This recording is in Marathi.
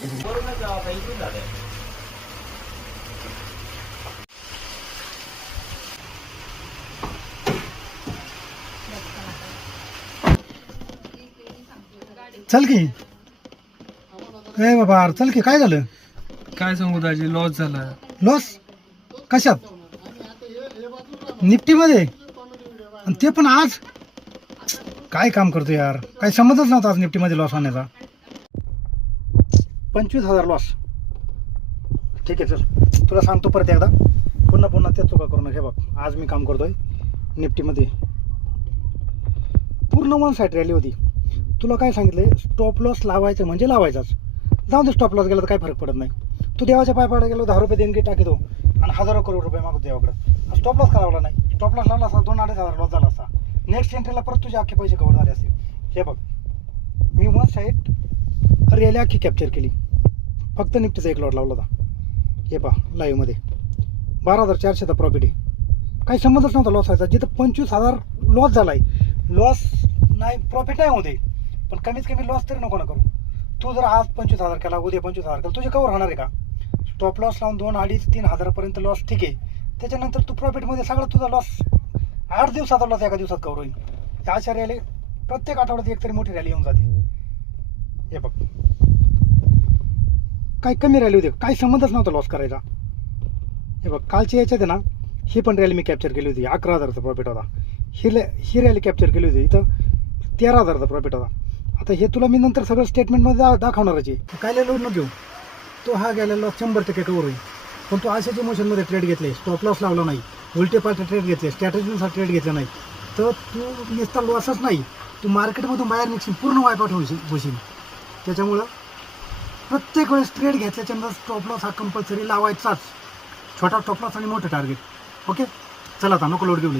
चल की ए बाबा चल की, काय झालं? काय सांगू दाजी, लॉस झाला. लॉस कशात? निफ्टीमध्ये? आणि ते पण आज? काय काम करतो यार, काही संबंधच नव्हता आज निफ्टीमध्ये लॉस होण्याचा. 25,000 लॉस. ठीक आहे चल, तुला सांगतो परत एकदा, पुन्हा पुन्हा त्या चुका करू नये. बघ आज मी काम करतोय निफ्टीमध्ये, पूर्ण वन साईड रॅली होती. तुला काय सांगितलंय, स्टॉप लॉस लावायचं म्हणजे लावायचाच. जाऊन दे, स्टॉप लॉस गेला तर काही फरक पडत नाही. तू देवाच्या पाय पडायला गेलो, 10 रुपये देणगी टाकतो आणि हजारो करोड रुपये मागतो देवाकडं. स्टॉप लॉस का लावला नाही? स्टॉप लॉस लावला असता 2-2.5 लॉस झाला असता. नेक्स्ट एंट्रीला परत तुझे अख्खे पैसे कव्हर झाले असते. हे बघ, मी वन साईड रॅली अख्खी कॅप्चर केली, फक्त निफ्टीचा एक लॉट लावला होता. हे पहा लाईव्हमध्ये 12,400चा प्रॉफिट आहे. काही संबंधच नव्हता लॉस व्हायचा. जिथं 25,000 लॉस झाला आहे, लॉस नाही प्रॉफिट नाही होते, पण कमीत कमी लॉस तरी नको ना करू. तू जर आज 25,000 केला, उद्या 25,000 केला, तुझे कवर होणार आहे का? स्टॉप लॉस लावून 2, 2.5, 3 हजारापर्यंत लॉस ठीक आहे. त्याच्यानंतर तू प्रॉफिटमध्ये सगळं तुझा लॉस 8 दिवसाचा लॉस एका दिवसात कवर होईल. या अशा रॅली प्रत्येक आठवड्यात एक तरी मोठी रॅली येऊन जाते. हे बघ, काही कमी रॅली होती, काही संबंधच नव्हता लॉस करायचा. हे बघ, कालच्या याच्यात आहे ना, ही पण रॅली मी कॅप्चर केली होती, 11,000चा प्रॉफिट होता. ही रॅली कॅप्चर केली होती, इथं 13,000चा प्रॉफिट होता. आता हे तुला मी नंतर सगळं स्टेटमेंटमध्ये दाखवणारच आहे. काय लोड न घेऊ, तो हा गेलेला लॉस 100% कवर होईल. पण तू अशाच इमोशनमध्ये ट्रेड घेतले, स्टॉप लॉस लावला नाही, उलटे पालटे ट्रेड घेतले, स्ट्रॅटेजीनुसार ट्रेड घेतलं नाही, तर तू नुसता लॉसच नाही, तू मार्केटमधून बाहेर निघशील, पूर्ण वायपआउट होशील. त्याच्यामुळं प्रत्येक वेळेस ट्रेड घेतल्याच्यानंतर स्टॉप लॉस हा कंपल्सरी लावायचाच. छोटा स्टॉप लॉस आणि मोठं टार्गेट. ओके, चला आता नको लोड घेऊ.